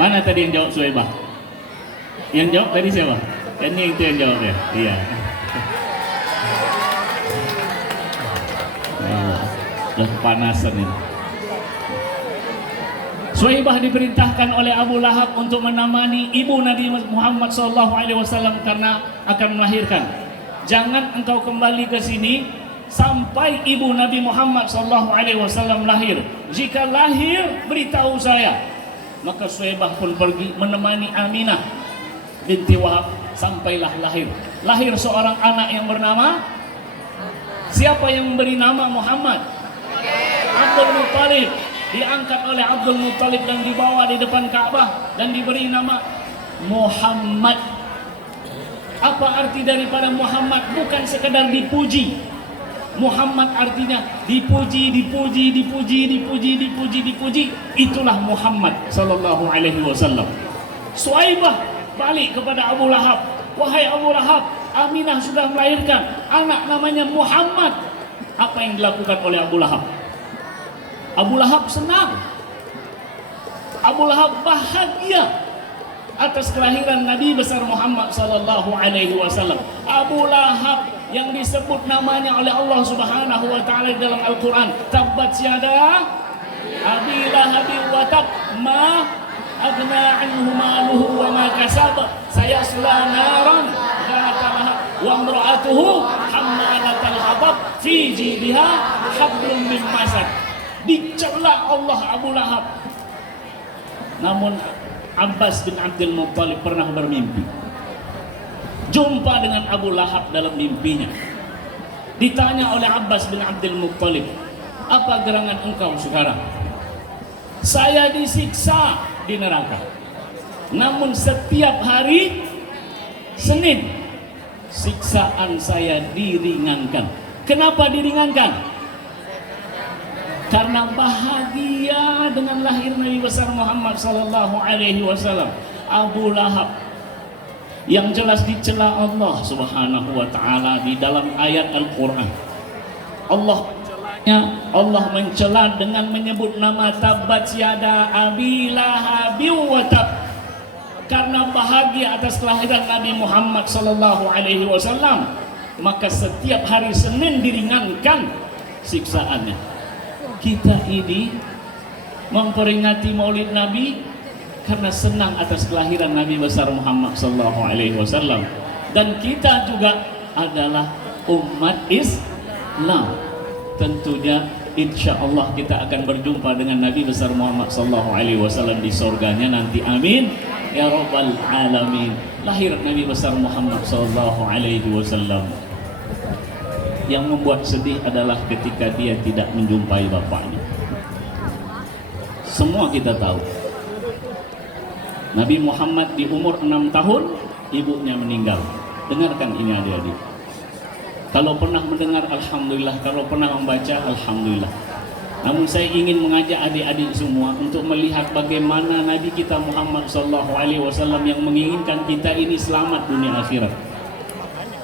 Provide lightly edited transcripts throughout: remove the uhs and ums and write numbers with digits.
Mana tadi yang jawab Suhaibah? Yang jawab tadi siapa? Ini itu yang jawab ya? Iya. Udah kepanasan ini. Suhaibah diperintahkan oleh Abu Lahab untuk menemani ibu Nabi Muhammad SAW karena akan melahirkan. Jangan engkau kembali ke sini sampai ibu Nabi Muhammad SAW lahir. Jika lahir, beritahu saya. Maka Suhaibah pun pergi menemani Aminah binti Wahab sampailah lahir. Lahir seorang anak yang bernama, siapa yang memberi nama Muhammad? Abdul Muttalib. Diangkat oleh Abdul Muttalib dan dibawa di depan Ka'bah dan diberi nama Muhammad. Apa arti daripada Muhammad? Bukan sekedar dipuji. Muhammad artinya dipuji, dipuji, dipuji, dipuji, dipuji, dipuji. Itulah Muhammad sallallahu alaihi wasallam. Suhaibah balik kepada Abu Lahab. Wahai Abu Lahab, Aminah sudah melahirkan anak namanya Muhammad. Apa yang dilakukan oleh Abu Lahab? Abu Lahab senang. Abu Lahab bahagia atas kelahiran Nabi besar Muhammad sallallahu alaihi wasallam. Abu Lahab yang disebut namanya oleh Allah Subhanahu wa taala dalam Al-Qur'an, tabbat yada abi lahab wa tab ma aghna anhu maluhu wa ma kasab sayasla naran dzata lahab wa imra'atuhu hammalatal hatab fi jidha hablum min masad. Dicela Allah Abu Lahab. Namun Abbas bin Abdul Muttalib pernah bermimpi, jumpa dengan Abu Lahab dalam mimpinya. Ditanya oleh Abbas bin Abdul Muttalib, apa gerangan engkau sekarang? Saya disiksa di neraka, namun setiap hari Senin siksaan saya diringankan. Kenapa diringankan? Karena bahagia dengan lahir Nabi besar Muhammad sallallahu alaihi wasallam. Abu Lahab yang jelas dicela Allah Subhanahu wa taala di dalam ayat Al-Qur'an. Allah mencela dengan menyebut nama tabbat yada abi lahab wa tab. Karena bahagia atas kelahiran Nabi Muhammad sallallahu alaihi wasallam, maka setiap hari Senin diringankan siksaannya. Kita ini memperingati Maulid Nabi karena senang atas kelahiran Nabi besar Muhammad sallallahu alaihi wasallam, dan kita juga adalah umat Islam. Tentunya insya Allah kita akan berjumpa dengan Nabi besar Muhammad sallallahu alaihi wasallam di surganya nanti. Amin ya rabbal alamin. Lahir Nabi besar Muhammad sallallahu alaihi wasallam. Yang membuat sedih adalah ketika dia tidak menjumpai bapaknya. Semua kita tahu, Nabi Muhammad di umur 6 tahun ibunya meninggal. Dengarkan ini adik-adik. Kalau pernah mendengar alhamdulillah, kalau pernah membaca alhamdulillah. Namun saya ingin mengajak adik-adik semua untuk melihat bagaimana Nabi kita Muhammad SAW yang menginginkan kita ini selamat dunia akhirat.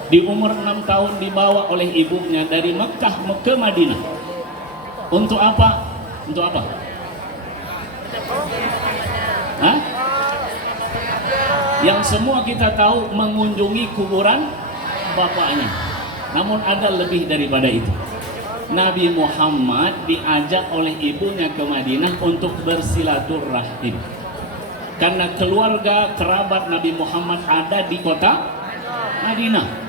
Di umur 6 tahun dibawa oleh ibunya dari Mekah ke Madinah. Untuk apa? Untuk apa? Hah? Yang semua kita tahu, mengunjungi kuburan bapaknya. Namun ada lebih daripada itu. Nabi Muhammad diajak oleh ibunya ke Madinah untuk bersilaturahim. Karena keluarga kerabat Nabi Muhammad ada di kota Madinah.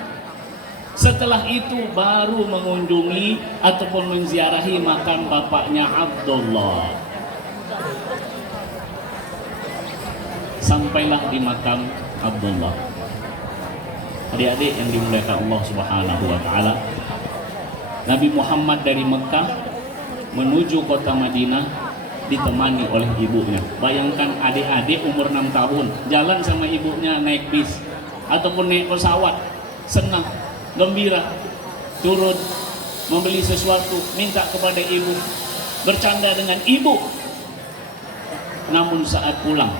Setelah itu baru mengunjungi ataupun menziarahi makam bapaknya Abdullah. Sampailah di makam Abdullah. Adik-adik yang dimuliakan Allah Subhanahu wa taala, Nabi Muhammad dari Mekah menuju kota Madinah ditemani oleh ibunya. Bayangkan adik-adik umur 6 tahun jalan sama ibunya naik bis ataupun naik pesawat, senang, gembira, turun membeli sesuatu, minta kepada ibu, bercanda dengan ibu. Namun saat pulang,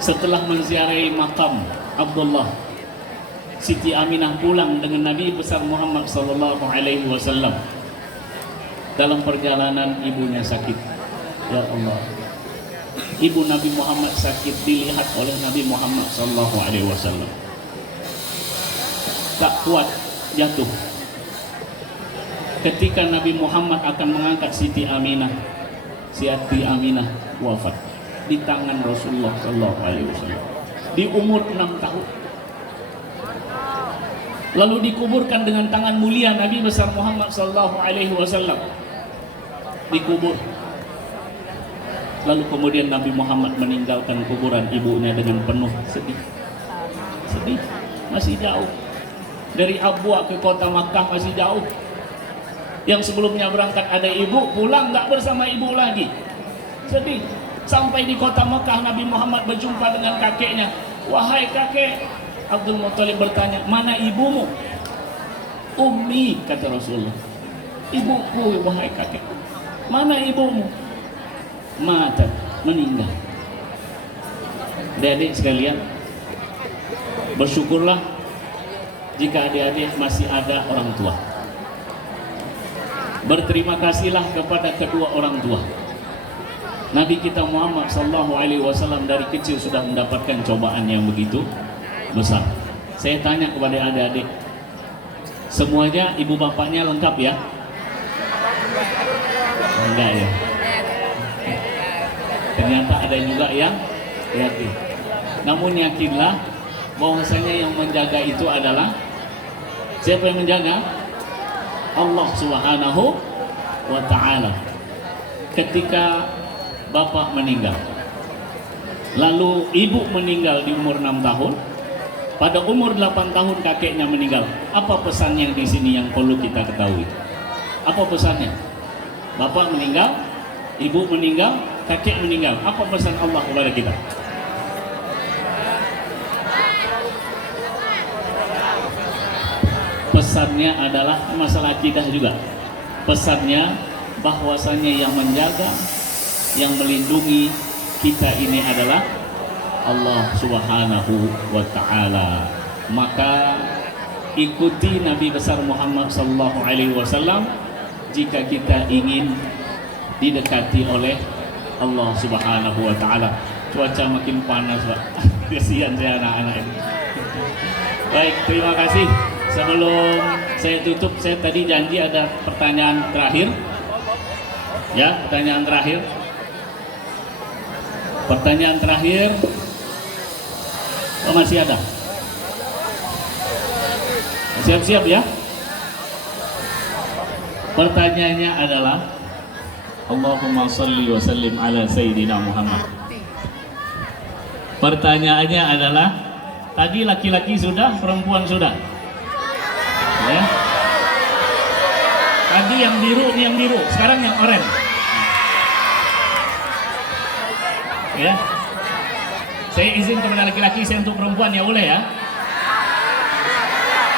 setelah menziarahi makam Abdullah, Siti Aminah pulang dengan Nabi besar Muhammad sallallahu alaihi wasallam. Dalam perjalanan ibunya sakit. Ya Allah, ibu Nabi Muhammad sakit dilihat oleh Nabi Muhammad sallallahu alaihi wasallam. Tak kuat, jatuh. Ketika Nabi Muhammad akan mengangkat Siti Aminah wafat di tangan Rasulullah sallallahu alaihi wasallam di umur 6 tahun. Lalu dikuburkan dengan tangan mulia Nabi besar Muhammad sallallahu alaihi wasallam. Dikubur. Lalu kemudian Nabi Muhammad meninggalkan kuburan ibunya dengan penuh sedih. Sedih, masih jauh. Dari Abwa ke kota Makkah masih jauh. Yang sebelumnya berangkat ada ibu, pulang nggak bersama ibu lagi. Sedih. Sampai di kota Makkah Nabi Muhammad berjumpa dengan kakeknya. Wahai kakek, Abdul Muthalib bertanya, mana ibumu? Ummi, kata Rasulullah. Ibuku, wahai kakek. Mana ibumu? Mata, meninggal. Adik-adik sekalian, bersyukurlah jika adik-adik masih ada orang tua. Berterima kasihlah kepada kedua orang tua. Nabi kita Muhammad sallallahu alaihi wasallam dari kecil sudah mendapatkan cobaan yang begitu besar. Saya tanya kepada adik-adik, semuanya ibu bapaknya lengkap ya? Enggak ya? Ternyata ada juga yang yakin. Namun yakinlah bahwasanya yang menjaga itu adalah siapa yang menjaga? Allah Subhanahu wa ta'ala. Ketika bapak meninggal, lalu ibu meninggal di umur 6 tahun, pada umur 8 tahun kakeknya meninggal. Apa pesannya di sini yang perlu kita ketahui? Apa pesannya? Bapak meninggal, ibu meninggal, kakek meninggal. Apa pesan Allah kepada kita? Pesannya adalah masalah akidah juga. Pesannya bahwasanya yang menjaga, yang melindungi kita ini adalah Allah Subhanahu wa ta'ala. Maka ikuti Nabi besar Muhammad sallallahu alaihi wasallam jika kita ingin didekati oleh Allah Subhanahu wa ta'ala. Cuaca makin panas, Pak. Kasihan saya anak-anak ini. Baik, terima kasih. Sebelum saya tutup, saya tadi janji ada pertanyaan terakhir. Ya, pertanyaan terakhir. Pertanyaan terakhir. Oh, masih ada. Siap-siap ya. Pertanyaannya adalah, Allahumma salli wa sallim ala Sayyidina Muhammad. Pertanyaannya adalah, tadi laki-laki sudah, perempuan sudah? Ya. Tadi yang biru, ini yang biru, sekarang yang oranye. Ya. Saya izin kepada laki-laki, saya untuk perempuan ya, boleh ya?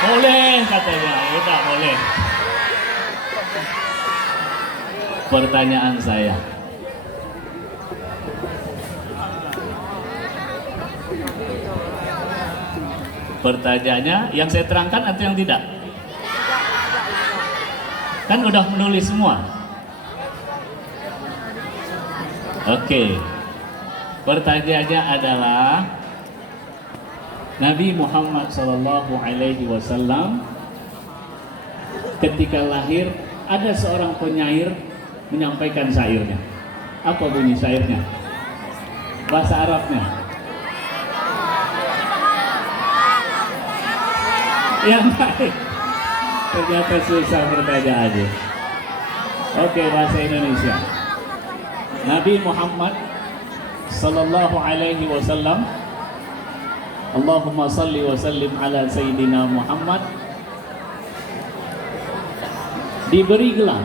Boleh katanya, udah boleh. Pertanyaan saya, pertanyaannya yang saya terangkan atau yang tidak? Kan udah menulis semua. Oke. Pertanyaannya adalah, Nabi Muhammad sallallahu alaihi wasallam ketika lahir ada seorang penyair menyampaikan syairnya. Apa bunyi syairnya? Bahasa Arabnya. Yang baik. Ternyata susah pertanyaannya. Oke, bahasa Indonesia. Nabi Muhammad sallallahu alaihi wasallam, Allahumma salli wa sallim ala Sayyidina Muhammad, diberi gelar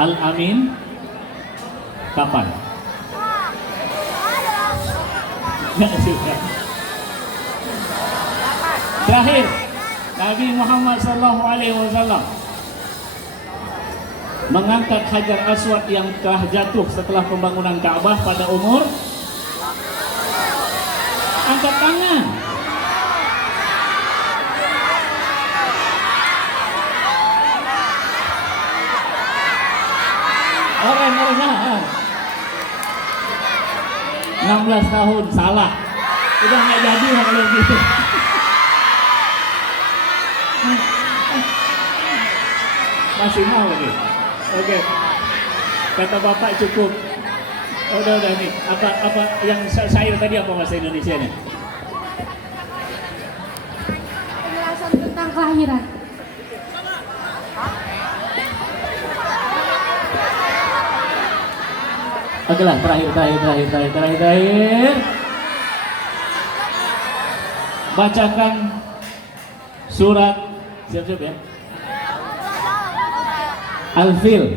Al-Amin kapan? Nggak suka. Terakhir, Nabi Muhammad sallallahu alaihi wasallam mengangkat Hajar Aswad yang telah jatuh setelah pembangunan Ka'bah pada umur, angkat tangan. Oren. 16 tahun, salah. Udah nggak jadi kalau gitu. Masih mau lagi. Oke. Kata Bapak cukup. Udah nih. Apa yang syair tadi apa bahasa Indonesianya? Penjelasan tentang kelahiran. Oke lah, terakhir. Bacakan surat siap-siap ya. Al-Fil.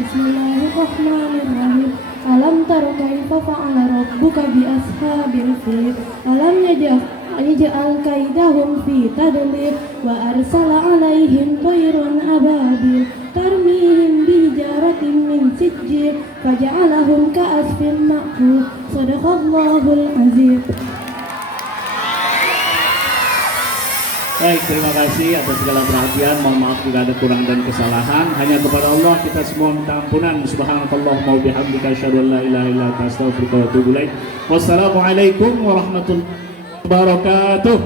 Bismillahirrahmanirrahim. Alam tara kaifa fa'ala rabbuka bi ashabil fil. Alam yaj'al kaidahum fi tadlil wa arsala 'alaihim tayran ababil tarmihim bi hijaratin min sijil faja'alahum ka'asfin ma'kul. Shadaqallahul azim. Baik, terima kasih atas segala perhatian. Mohon maaf jika ada kurang dan kesalahan. Hanya kepada Allah kita semua minta ampunan. Subhanakallahumma wa bihamdika asyhadu an la ilaha illa anta astaghfiruka wa atubu ilaik. Wassalamualaikum warahmatullahi wabarakatuh.